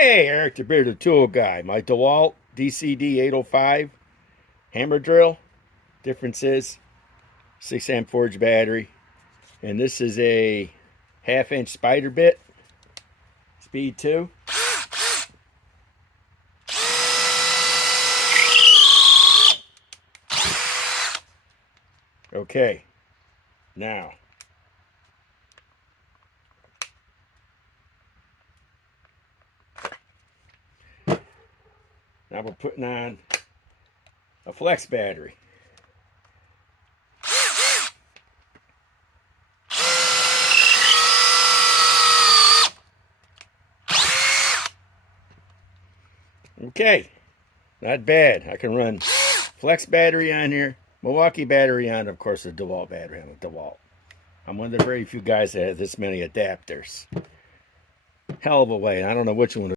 Hey, Eric the Bearded Tool Guy. My Dewalt DCD 805 hammer drill. Difference is 6 amp forge battery. And this is a 1/2 inch spider bit. Speed 2. Okay. Now. Now we're putting on a flex battery. Okay, not bad. I can run flex battery on here, Milwaukee battery on, of course, the Dewalt battery on the Dewalt. I'm one of the very few guys that have this many adapters. Hell of a way. I don't know which one